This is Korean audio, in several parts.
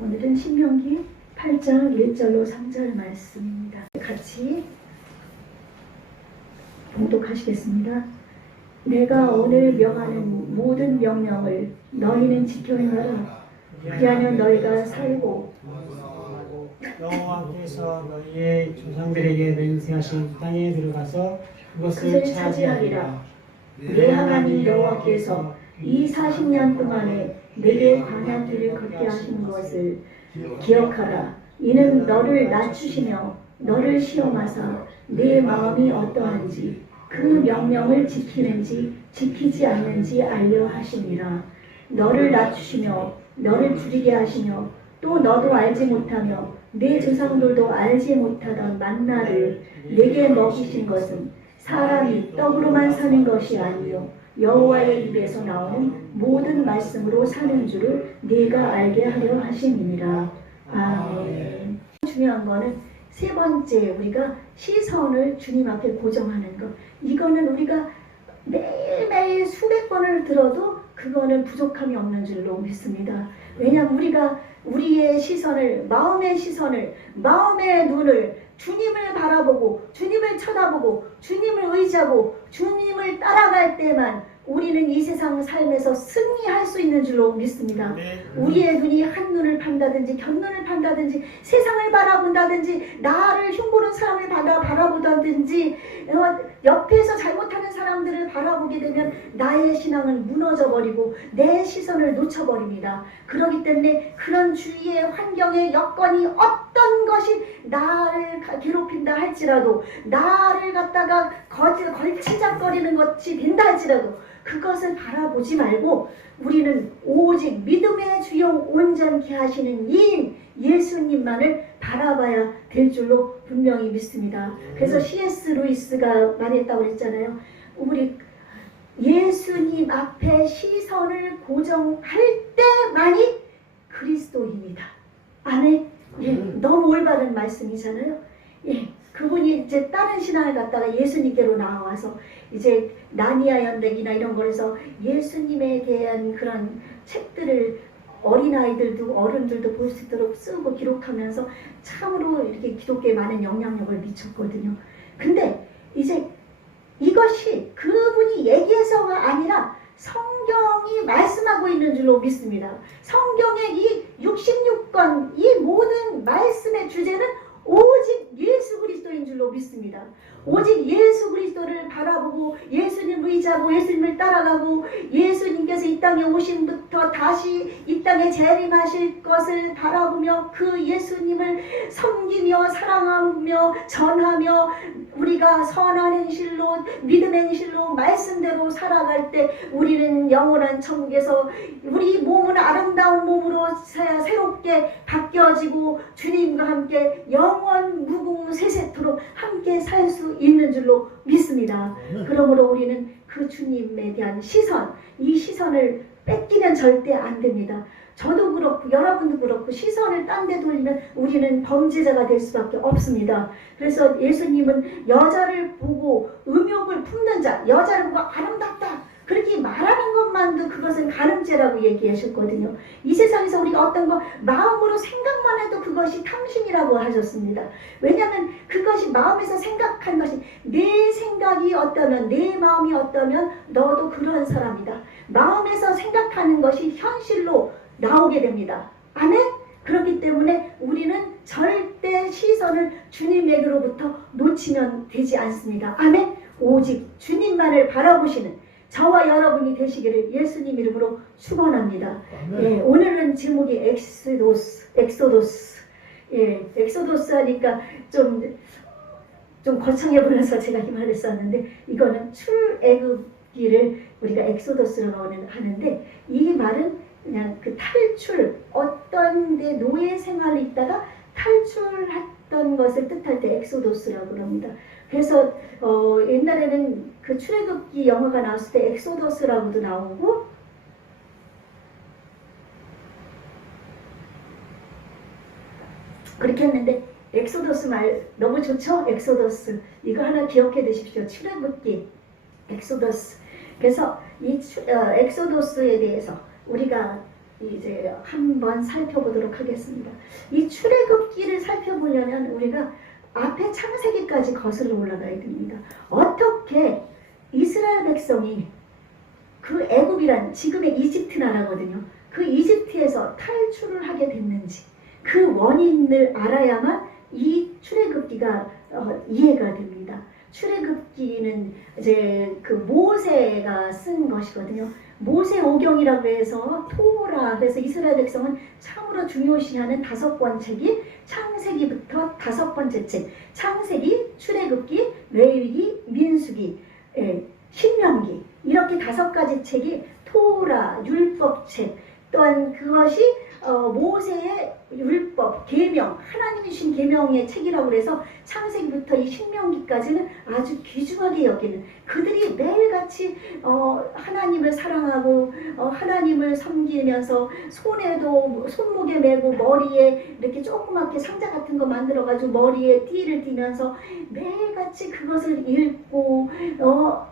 오늘은 신명기 8장 1절로 3절 말씀입니다. 같이 봉독하시겠습니다. 내가 오늘 명하는 모든 명령을 너희는 지켜 행하라. 그리하면 너희가 살고 여호와께서 너희의 조상들에게 맹세하신 땅에 들어가서 그것을 차지하리라. 내 하나님 여호와께서 이 40년 동안에 내게 광야길을 걷게 하신 것을 기억하라. 이는 너를 낮추시며 너를 시험하사 내 마음이 어떠한지 그 명령을 지키는지 지키지 않는지 알려 하심이라. 너를 낮추시며 너를 줄이게 하시며 또 너도 알지 못하며 내 조상들도 알지 못하던 만나를 내게 먹이신 것은 사람이 떡으로만 사는 것이 아니요 여호와의 입에서 나오는 모든 말씀으로 사는 줄을 네가 알게 하려 하심이니라. 아멘. 중요한 거는 세 번째, 우리가 시선을 주님 앞에 고정하는 것. 이거는 우리가 매일매일 수백 번을 들어도 그거는 부족함이 없는 줄로 믿습니다. 왜냐하면 우리가 우리의 시선을, 마음의 눈을 주님을 바라보고 주님을 쳐다보고 주님을 의지하고 주님을 따라갈 때만 우리는 이 세상 삶에서 승리할 수 있는 줄로 믿습니다. 우리의 눈이 한눈을 판다든지 곁눈을 판다든지 세상을 바라본다든지 나를 흉보는 사람을 바라보다든지 옆에서 잘못하는 사람들을 바라보게 되면 나의 신앙은 무너져버리고 내 시선을 놓쳐버립니다. 그렇기 때문에 그런 주위의 환경의 여건이 어떤 것이 나를 괴롭힌다 할지라도 나를 갖다가 걸치작거리는 것이 된다 할지라도 그것을 바라보지 말고 우리는 오직 믿음의 주요 온전케 하시는 이인 예수님만을 바라봐야 될 줄로 분명히 믿습니다. 그래서 C.S. 루이스가 말했다고 했잖아요. 우리 예수님 앞에 시선을 고정할 때만이 그리스도입니다. 아멘. 예, 너무 올바른 말씀이잖아요. 예, 그분이 이제 다른 신앙을 갖다가 예수님께로 나와서 이제 나니아 연대기나 이런 거에서 예수님에 대한 그런 책들을 어린아이들도 어른들도 볼 수 있도록 쓰고 기록하면서 참으로 이렇게 기독교에 많은 영향력을 미쳤거든요. 근데 이제 이것이 그분이 얘기해서가 아니라 성경이 말씀하고 있는 줄로 믿습니다. 성경의 이 66권 이 모든 말씀의 주제는 오직 예수 그리스도인 줄로 믿습니다. 오직 예수 그리스도를 바라보고 예수님 의지하고 예수님을 따라가고 예수님께서 이 땅에 오신부터 다시 이 땅에 재림하실 것을 바라보며 그 예수님을 섬기며 사랑하며 전하며 우리가 선한 행실로 믿음의 행실로 말씀대로 살아갈 때 우리는 영원한 천국에서 우리 몸은 아름다운 몸으로 새롭게 바뀌어지고 주님과 함께 영원 무궁세세토록 함께 살 수 있는 줄로 믿습니다. 그러므로 우리는 그 주님에 대한 시선, 이 시선을 뺏기면 절대 안 됩니다. 저도 그렇고 여러분도 그렇고 시선을 딴 데 돌리면 우리는 범죄자가 될 수밖에 없습니다. 그래서 예수님은 여자를 보고 음욕을 품는 자, 여자를 보고 아름답다 그렇게 말하는 것만도 그것은 간음죄라고 얘기하셨거든요. 이 세상에서 우리가 어떤 거 마음으로 생각만 해도 그것이 탐심이라고 하셨습니다. 왜냐하면 그것이 마음에서 생각한 것이 내 생각이 어떠면 내 마음이 어떠면 너도 그런 사람이다. 마음에서 생각하는 것이 현실로 나오게 됩니다. 아멘? 그렇기 때문에 우리는 절대 시선을 주님에게로부터 놓치면 되지 않습니다. 아멘? 오직 주님만을 바라보시는 저와 여러분이 되시기를 예수님 이름으로 축원합니다. 예, 오늘은 제목이 엑소도스. 예, 엑소도스 하니까 좀 거창해 보여서 제가 이 말을 썼는데 이거는 출애굽기를 우리가 엑소도스라고 하는데 이 말은 그냥 그 탈출, 어떤 데 노예 생활을 있다가 탈출했던 것을 뜻할 때 엑소도스라고 합니다. 그래서 옛날에는 그 출애굽기 영화가 나왔을 때 엑소더스라고도 나오고 그렇게 했는데 엑소더스 말 너무 좋죠? 엑소더스 이거 하나 기억해 두십시오. 출애굽기 엑소더스. 그래서 이 엑소더스에 대해서 우리가 이제 한번 살펴보도록 하겠습니다. 이 출애굽기를 살펴보려면 우리가 앞에 창세기까지 거슬러 올라가야 됩니다. 어떻게 이스라엘 백성이 그 애굽이란 지금의 이집트 나라거든요. 그 이집트에서 탈출을 하게 됐는지 그 원인을 알아야만 이 출애굽기가 이해가 됩니다. 출애굽기는 이제 그 모세가 쓴 것이거든요. 모세오경이라고 해서 토라, 그래서 이스라엘 백성은 참으로 중요시하는 5권 책이 창세기부터 5번째 책, 창세기, 출애굽기, 레위기, 민수기, 신명기, 이렇게 5가지 책이 토라, 율법책, 또한 그것이 모세의 율법, 계명, 하나님이 주신 계명의 책이라고 해서 창세기부터 이 신명기까지는 아주 귀중하게 여기는, 그들이 매일같이 하나님을 사랑하고 하나님을 섬기면서 손목에 메고 머리에 이렇게 조그맣게 상자 같은 거 만들어 가지고 머리에 띠를 띠면서 매일같이 그것을 읽고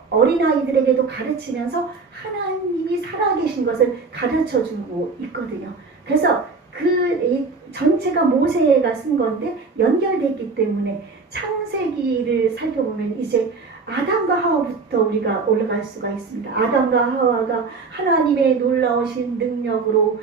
어린아이들에게도 가르치면서 하나님이 살아계신 것을 가르쳐주고 있거든요. 그래서 이 전체가 모세가 쓴 건데 연결됐기 때문에 창세기를 살펴보면 이제 아담과 하와부터 우리가 올라갈 수가 있습니다. 아담과 하와가 하나님의 놀라우신 능력으로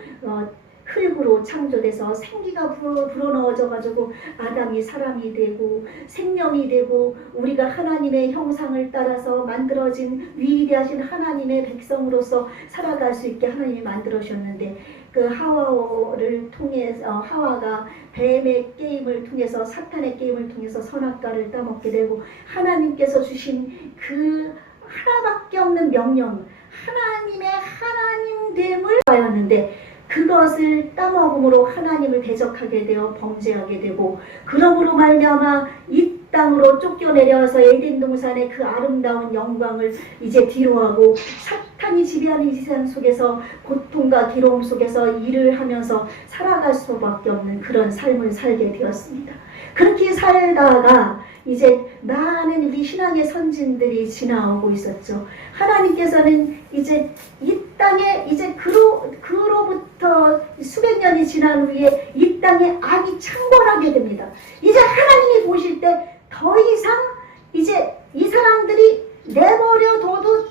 흙으로 창조돼서 생기가 불어넣어져 가지고 아담이 사람이 되고 생명이 되고 우리가 하나님의 형상을 따라서 만들어진 위대하신 하나님의 백성으로서 살아갈 수 있게 하나님이 만들어주셨는데, 그 하와를 통해서 하와가 뱀의 게임을 통해서, 사탄의 게임을 통해서 선악과를 따먹게 되고 하나님께서 주신 그 하나밖에 없는 명령, 하나님의 하나님됨을 하였는데 그것을 따먹음으로 하나님을 대적하게 되어 범죄하게 되고, 그러므로 말미암아 이 땅으로 쫓겨내려서 에덴 동산의 그 아름다운 영광을 이제 뒤로하고 사탄이 지배하는 이 세상 속에서 고통과 괴로움 속에서 일을 하면서 살아갈 수밖에 없는 그런 삶을 살게 되었습니다. 그렇게 살다가 이제 많은 우리 신앙의 선진들이 지나오고 있었죠. 하나님께서는 이제 이 땅에 이제 그로부터 수백 년이 지난 후에 이 땅에 악이 창궐하게 됩니다. 이제 하나님이 보실 때 더 이상 이제 이 사람들이 내버려둬도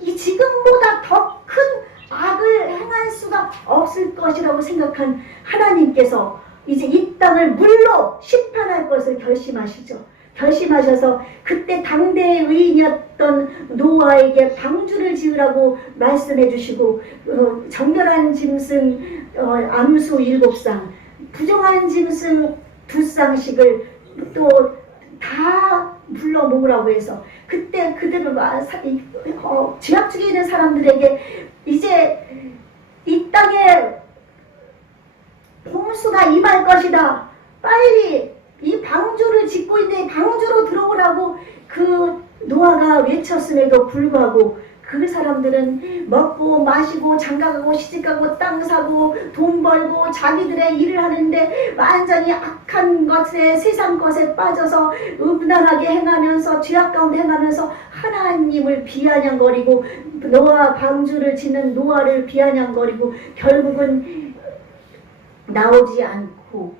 이 지금보다 더 큰 악을 행할 수가 없을 것이라고 생각한 하나님께서 이제 이 땅을 물로 심판할 것을 결심하시죠. 결심하셔서 그때 당대의 의인이었던 노아에게 방주를 지으라고 말씀해 주시고, 정결한 짐승 암수 7쌍, 부정한 짐승 2쌍씩을 또 다 불러 모으라고 해서 그때 그들을 죄악 중에 있는 사람들에게 이제 이 땅에 홍수가 임할 것이다, 빨리 이 방주를 짓고 있는데 방주로 들어오라고 그 노아가 외쳤음에도 불구하고 그 사람들은 먹고 마시고 장가가고 시집가고 땅 사고 돈 벌고 자기들의 일을 하는데 완전히 악한 것에, 세상 것에 빠져서 음란하게 행하면서 죄악 가운데 행하면서 하나님을 비아냥거리고 노아 방주를 짓는 노아를 비아냥거리고 결국은 나오지 않고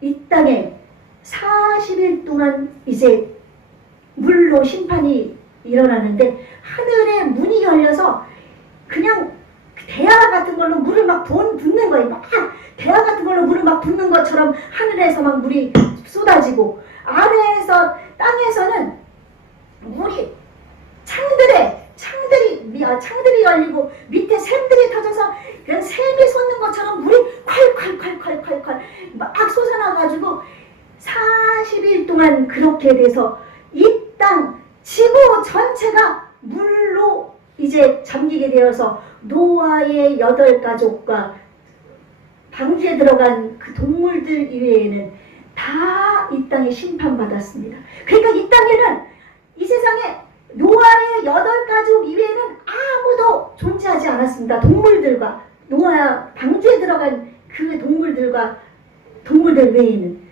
이 땅에 40일 동안 이제 물로 심판이 일어나는데 하늘에 문이 열려서 그냥 대야 같은 걸로 물을 막 붓는 거예요. 막 대야 같은 걸로 물을 막 붓는 것처럼 하늘에서 막 물이 쏟아지고, 아래에서 땅에서는 물이 창들이 열리고 밑에 샘들이 터져서 그냥 샘이 솟는 것처럼 물이 콸콸콸콸콸콸 막 솟아나가지고 40일 동안 그렇게 돼서 이 땅 지구 전체가 물로 이제 잠기게 되어서 노아의 8가족과 방주에 들어간 그 동물들 이외에는 다 이 땅에 심판받았습니다. 그러니까 이 땅에는, 이 세상에 노아의 8가족 이외에는 아무도 존재하지 않았습니다. 동물들과 노아 방주에 들어간 그 동물들 외에는.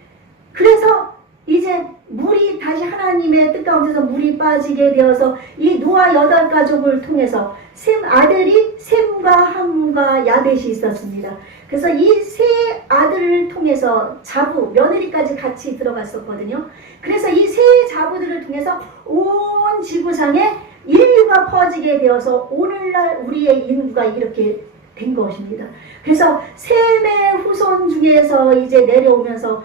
그래서 이제 물이 다시 하나님의 뜻 가운데서 물이 빠지게 되어서 이 노아 8가족을 통해서 셈 아들이 셈과 함과 야벳이 있었습니다. 그래서 이 세 아들을 통해서 자부, 며느리까지 같이 들어갔었거든요. 그래서 이 세 자부들을 통해서 온 지구상에 인류가 퍼지게 되어서 오늘날 우리의 인구가 이렇게 된 것입니다. 그래서 셈의 후손 중에서 이제 내려오면서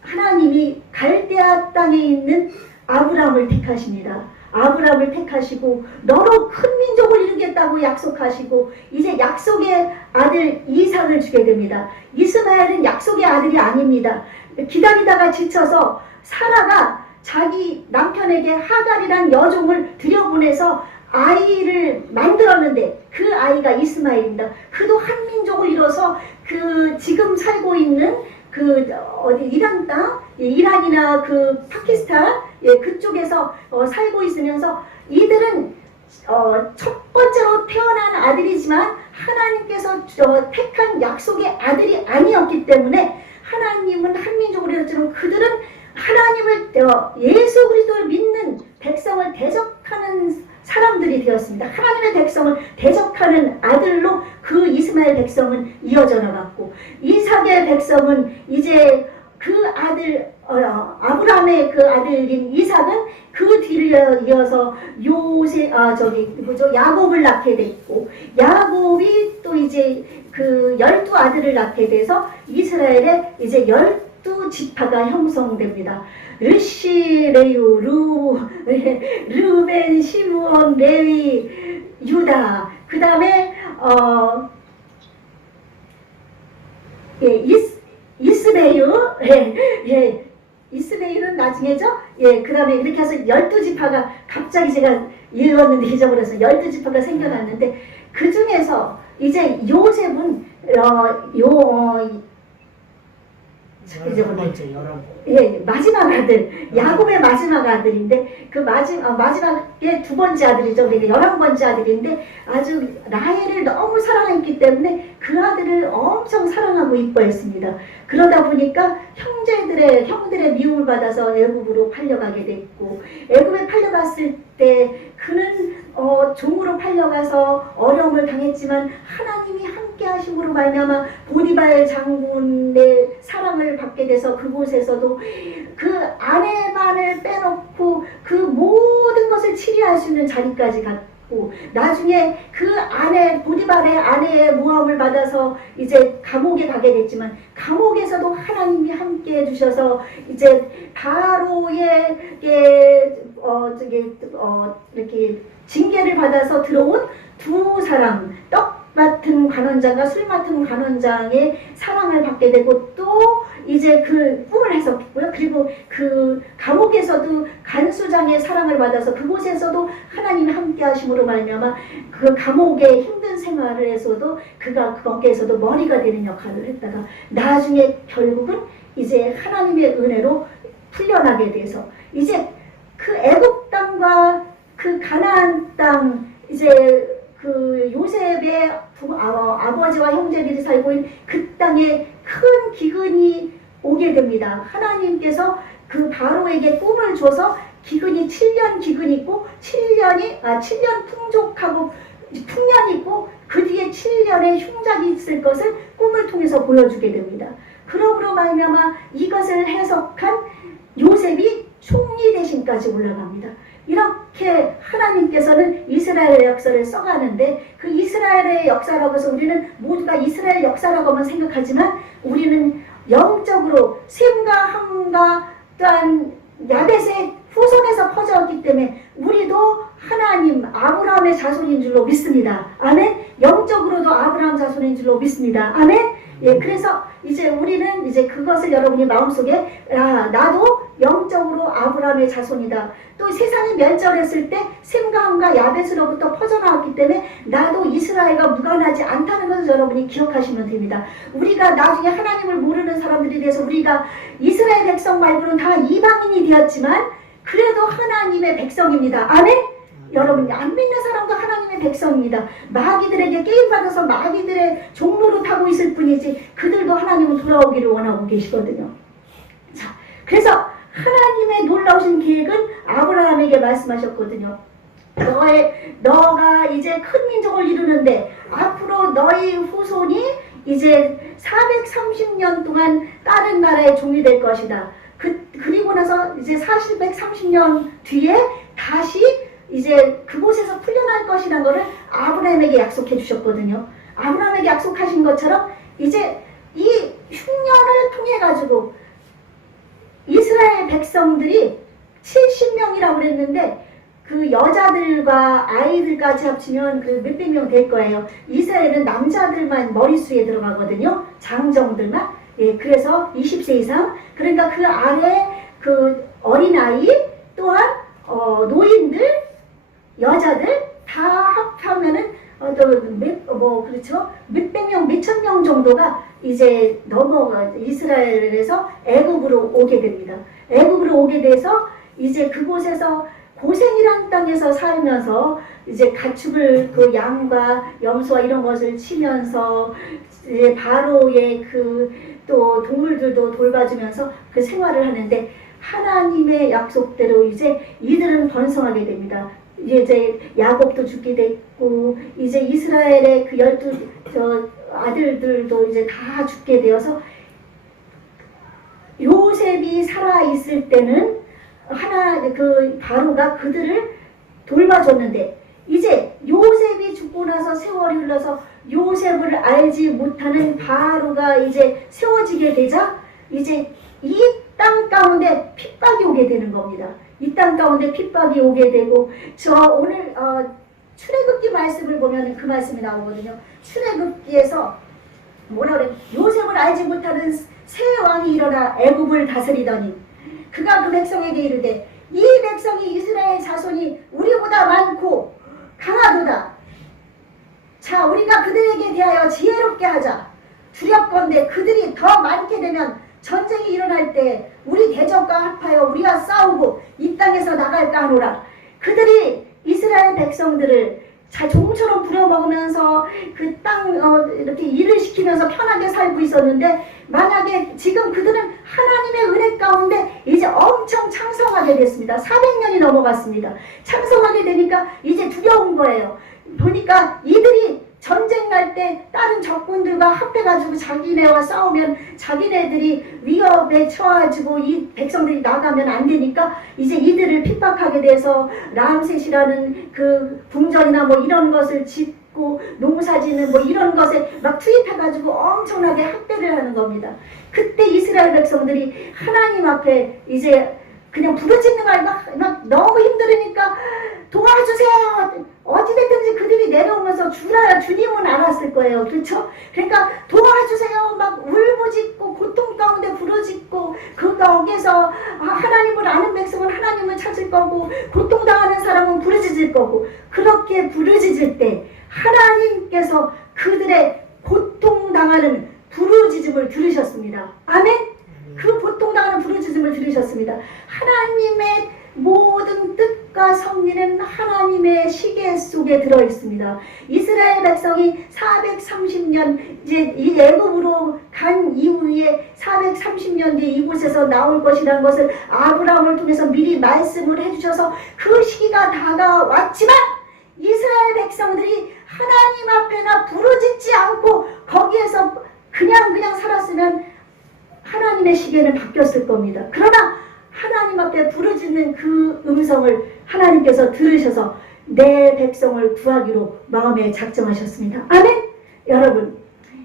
하나님이 갈대아 땅에 있는 아브라함을 택하십니다. 아브라함을 택하시고 너로 큰 민족을 이루겠다고 약속하시고 이제 약속의 아들 이삭을 주게 됩니다. 이스마엘은 약속의 아들이 아닙니다. 기다리다가 지쳐서 사라가 자기 남편에게 하갈이란 여종을 들여보내서 아이를 만들었는데 그 아이가 이스마엘입니다. 그도 한 민족을 이뤄서 그 지금 살고 있는 그 어디 이란 땅, 이란이나 그 파키스탄 그쪽에서 살고 있으면서 이들은 첫 번째로 태어난 아들이지만 하나님께서 택한 약속의 아들이 아니었기 때문에 하나님은 한 민족을 이뤘지만 그들은 하나님을 예수 그리스도를 믿는 백성을 대적하는 사람들이 되었습니다. 하나님의 백성을 대적하는 아들로 그 이스마엘 백성은 이어져 나갔고 이삭의 백성은 이제 그 아들 아브라함의 그 아들인 이삭은 그 뒤를 이어서 야곱을 낳게 됐고 야곱이 또 이제 그 12아들을 낳게 돼서 이스라엘의 이제 12지파가 형성됩니다. 르시, 레유, 르벤, 시므온, 레위, 유다. 그 다음에 이스베유, 이스베유는 나중에죠. 그 다음에 이렇게 해서 12지파가 갑자기 제가 읽었는데 잊어버려서 12지파가 생겨났는데 그 중에서 이제 요셉은 마지막 아들, 야곱의 마지막 아들인데 그 마지막에 두 번째 아들이죠. 그러니까 11번째 아들인데 아주 라헬을 너무 사랑했기 때문에 그 아들을 엄청 사랑하고 이뻐했습니다. 그러다 보니까 형들의 미움을 받아서 애굽으로 팔려가게 됐고 애굽에 팔려갔을 때 그는 종으로 팔려가서 어려움을 당했지만 하나님이 함께 하심으로 말미암아 보디발 장군의 사랑을 받게 돼서 그곳에서도 그 아내만을 빼놓고 그 모든 것을 치리할 수 있는 자리까지 갔고 나중에 그 보디발의 아내의 모함을 받아서 이제 감옥에 가게 됐지만 감옥에서도 하나님이 함께 해주셔서 이제 바로에게 이렇게 징계를 받아서 들어온 두 사람, 떡 맡은 관원장과 술 맡은 관원장의 사랑을 받게 되고 또 이제 그 꿈을 해석했고요. 그리고 그 감옥에서도 간수장의 사랑을 받아서 그곳에서도 하나님이 함께 하심으로 말미암아 그 감옥의 힘든 생활을 해서도 그가 거기에서도 머리가 되는 역할을 했다가 나중에 결국은 이제 하나님의 은혜로 풀려나게 돼서 이제 그 애굽 땅과 그 가나안 땅 이제 그 요셉의 아버지와 형제들이 살고 있는 그 땅에 큰 기근이 오게 됩니다. 하나님께서 그 바로에게 꿈을 줘서 기근이 7년 기근이 있고 7년 풍족하고 풍년이 있고 그 뒤에 7년의 흉작이 있을 것을 꿈을 통해서 보여주게 됩니다. 그러므로 말미암아 이것을 해석한 요셉이 총리 대신까지 올라갑니다. 이렇게 하나님께서는 이스라엘의 역사를 써가는데 그 이스라엘의 역사라고 해서 우리는 모두가 이스라엘 역사라고만 생각하지만 우리는 영적으로 셈과 함과 또한 야벳의 후손에서 퍼져왔기 때문에 우리도 하나님 아브라함의 자손인 줄로 믿습니다. 아멘. 영적으로도 아브라함 자손인 줄로 믿습니다. 아멘. 그래서 이제 우리는 이제 그것을 여러분이 마음속에 나도 영적으로 아브라함의 자손이다. 또 세상이 멸절했을 때 셈과 함과 야벳으로부터 퍼져나왔기 때문에 나도 이스라엘과 무관하지 않다는 것을 여러분이 기억하시면 됩니다. 우리가 나중에 하나님을 모르는 사람들에 대해서 우리가 이스라엘 백성 말고는 다 이방인이 되었지만 그래도 하나님의 백성입니다. 아멘. 여러분 안 믿는 사람도 하나님의 백성입니다. 마귀들에게 게임받아서 마귀들의 종로로 타고 있을 뿐이지 그들도 하나님은 돌아오기를 원하고 계시거든요. 자, 그래서 하나님의 놀라우신 계획은 아브라함에게 말씀하셨거든요. 너가 이제 큰 민족을 이루는데 앞으로 너희 후손이 이제 430년 동안 다른 나라의 종이 될 것이다. 그리고 나서 이제 430년 뒤에 다시 이제 그곳에서 풀려날 것이라는 것을 아브라함에게 약속해 주셨거든요. 아브라함에게 약속하신 것처럼 이제 이 흉년을 통해 가지고 이스라엘 백성들이 70명이라고 그랬는데 그 여자들과 아이들까지 합치면 그 몇백 명 될 거예요. 이스라엘은 남자들만 머릿수에 들어가거든요. 장정들만. 예, 그래서 20세 이상. 그러니까 그 아래 그 어린아이 또한 노인들, 여자들 다 합하면은 그렇죠. 몇백 명, 몇천 명 정도가 이제 이스라엘에서 애굽으로 오게 됩니다. 애굽으로 오게 돼서 이제 그곳에서 고생이란 땅에서 살면서 이제 가축을 그 양과 염소와 이런 것을 치면서 이제 바로의 그 또 동물들도 돌봐주면서 그 생활을 하는데 하나님의 약속대로 이제 이들은 번성하게 됩니다. 이제 야곱도 죽게 됐고 이제 이스라엘의 그 12 아들들도 이제 다 죽게 되어서 요셉이 살아 있을 때는 그 바로가 그들을 돌봐줬는데 이제 요셉이 죽고 나서 세월이 흘러서 요셉을 알지 못하는 바로가 이제 세워지게 되자 이제 이 땅 가운데 핍박이 오게 되는 겁니다. 이 땅 가운데 핍박이 오게 되고 저 오늘 출애굽기 말씀을 보면 그 말씀이 나오거든요. 출애굽기에서 뭐라 그래? 요셉을 알지 못하는 새 왕이 일어나 애굽을 다스리더니 그가 그 백성에게 이르되 이 백성이 이스라엘 자손이 우리보다 많고 강하도다. 자, 우리가 그들에게 대하여 지혜롭게 하자. 두렵건대 그들이 더 많게 되면 전쟁이 일어날 때 우리 대적과 합하여 우리가 싸우고 이 땅에서 나갈까 하노라. 그들이 이스라엘 백성들을 자 종처럼 부려먹으면서 그 땅 이렇게 일을 시키면서 편하게 살고 있었는데 만약에 지금 그들은 하나님의 은혜 가운데 이제 엄청 창성하게 됐습니다. 400년이 넘어갔습니다. 창성하게 되니까 이제 두려운 거예요. 보니까 이들이 전쟁 날 때 다른 적군들과 합해가지고 자기네와 싸우면 자기네들이 위협에 처해지고 이 백성들이 나가면 안 되니까 이제 이들을 핍박하게 돼서 람셋이라는 그 궁전이나 뭐 이런 것을 짓고 농사짓는 뭐 이런 것에 막 투입해가지고 엄청나게 학대를 하는 겁니다. 그때 이스라엘 백성들이 하나님 앞에 이제 그냥 부르짖는 거야. 막 너무 힘들으니까 도와주세요. 어찌됐든지 그들이 내려오면서 주님은 알았을 거예요. 그렇죠? 그러니까 도와주세요. 막 울부짖고 고통 가운데 부르짖고 그 가운데서 하나님을 아는 백성은 하나님을 찾을 거고 고통당하는 사람은 부르짖을 거고 그렇게 부르짖을 때 하나님께서 그들의 고통당하는 부르짖음을 들으셨습니다. 아멘? 그 고통당하는 부르짖음을 들으셨습니다. 하나님의 모든 뜻과 섭리는 하나님의 시계 속에 들어 있습니다. 이스라엘 백성이 430년 이제 이 애굽으로 간 이후에 430년 뒤에 이곳에서 나올 것이라는 것을 아브라함을 통해서 미리 말씀을 해주셔서 그 시기가 다가왔지만 이스라엘 백성들이 하나님 앞에나 부르짖지 않고 거기에서 그냥 살았으면 하나님의 시계는 바뀌었을 겁니다. 그러나 하나님 앞에 부르짖는 그 음성을 하나님께서 들으셔서 내 백성을 구하기로 마음에 작정하셨습니다. 아멘? 여러분,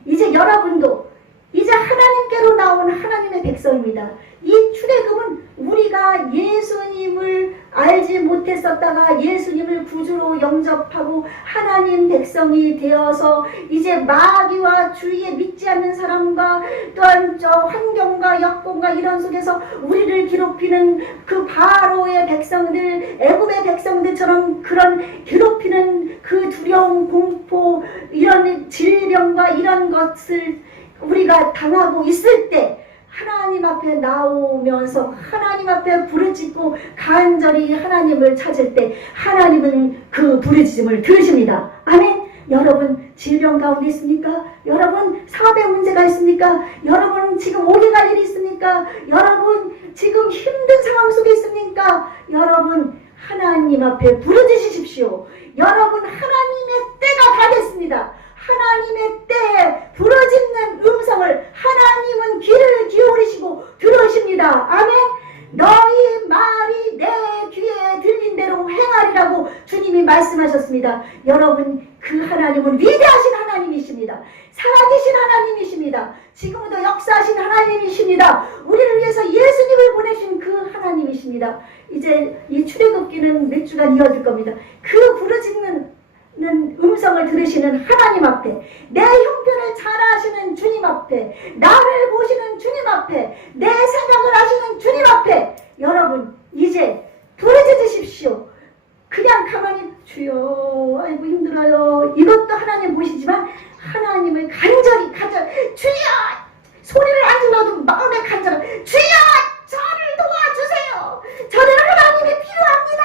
이제 여러분도 이제 하나님께로 나온 하나님의 백성입니다. 이 출애굽은 우리가 예수님을 알지 못했었다가 예수님을 구주로 영접하고 하나님 백성이 되어서 이제 마귀와 주위에 믿지 않는 사람과 또한 환경과 여건과 이런 속에서 우리를 괴롭히는 그 바로의 백성들, 애굽의 백성들처럼 그런 괴롭히는 그 두려움, 공포, 이런 질병과 이런 것을 우리가 당하고 있을 때 하나님 앞에 나오면서 하나님 앞에 부르짖고 간절히 하나님을 찾을 때 하나님은 그 부르짖음을 들으십니다. 아멘. 여러분 질병 가운데 있습니까? 여러분 사업에 문제가 있습니까? 여러분 지금 오게 갈 일이 있습니까? 여러분 지금 힘든 상황 속에 있습니까? 여러분 하나님 앞에 부르짖으십시오. 여러분 하나님의 때가 가겠습니다. 하나님의 때에 부르짖는 음성을 하나님은 귀를 기울이시고 들으십니다. 아멘. 너희 말이 내 귀에 들린 대로 행하리라고 주님이 말씀하셨습니다. 여러분 그 하나님은 위대하신 하나님이십니다. 살아계신 하나님이십니다. 지금도 역사하신 하나님이십니다. 우리를 위해서 예수님을 보내신 그 하나님이십니다. 이제 이 출애굽기는 몇 주간 이어질 겁니다. 그 부르짖는 음성을 들으시는 하나님 앞에, 내 형편을 잘 아시는 주님 앞에, 나를 보시는 주님 앞에, 내 생각을 아시는 주님 앞에 여러분 이제 부르짖으십시오. 그냥 가만히 주여 아이고 힘들어요 이것도 하나님 보시지만 하나님을 간절히 주여 소리를 안 질러도 마음에 간절히 주여 저를 도와주세요. 저는 하나님이 필요합니다.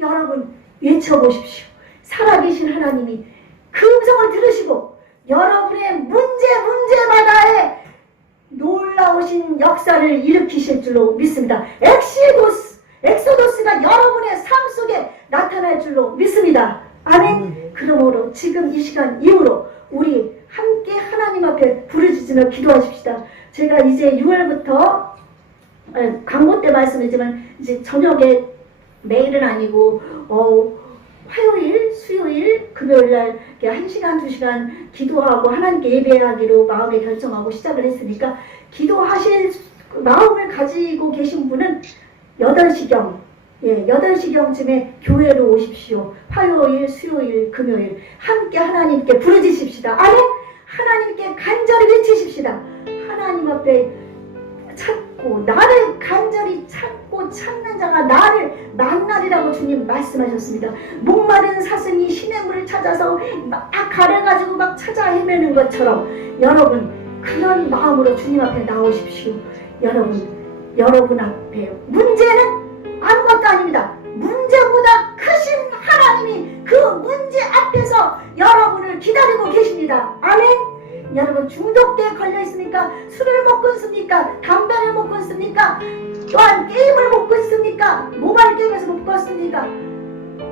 여러분 외쳐보십시오. 살아계신 하나님이 그 음성을 들으시고 여러분의 문제마다에 놀라우신 역사를 일으키실 줄로 믿습니다. 엑소도스가 여러분의 삶 속에 나타날 줄로 믿습니다. 아멘. 그러므로 지금 이 시간 이후로 우리 함께 하나님 앞에 부르짖으며 기도하십시다. 제가 이제 6월부터 광고 때 말씀했지만 이제 저녁에 매일은 아니고 화요일, 수요일, 금요일날 1시간, 2시간 기도하고 하나님께 예배하기로 마음에 결정하고 시작을 했으니까 기도하실 마음을 가지고 계신 분은 8시경, 8시경쯤에 교회로 오십시오. 화요일, 수요일, 금요일 함께 하나님께 부르짖읍시다. 아멘. 하나님께 간절히 외치십시다. 하나님 앞에 찾고 나를 간절히 찾고 찾는 자가 나를 만나리라고 주님 말씀하셨습니다. 목마른 사슴이 시냇물을 찾아서 막 가래가지고 막 찾아 헤매는 것처럼 여러분 그런 마음으로 주님 앞에 나오십시오. 여러분 앞에 문제는 아무것도 아닙니다. 문제보다 크신 하나님이 그 문제 앞에서 여러분을 기다리고 계십니다. 아멘. 여러분 중독되어 걸려 있습니까? 술을 먹고 있습니까? 담배를 먹고 있습니까? 또한 게임을 먹고 있습니까? 모바일 게임에서 먹고 있습니까?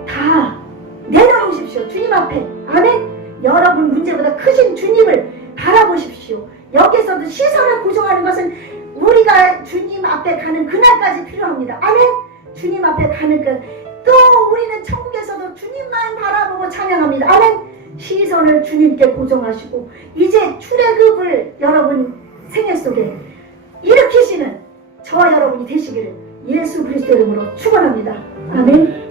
다 내려놓으십시오. 주님 앞에. 아멘. 여러분 문제보다 크신 주님을 바라보십시오. 여기서도 시선을 고정하는 것은 우리가 주님 앞에 가는 그날까지 필요합니다. 아멘. 주님 앞에 가는 또 우리는 천국에서도 주님만 바라보고 찬양합니다. 아멘. 시선을 주님께 고정하시고 이제 출애굽을 여러분 생애 속에 일으키시는 저와 여러분이 되시기를 예수 그리스도 이름으로 축원합니다. 아멘.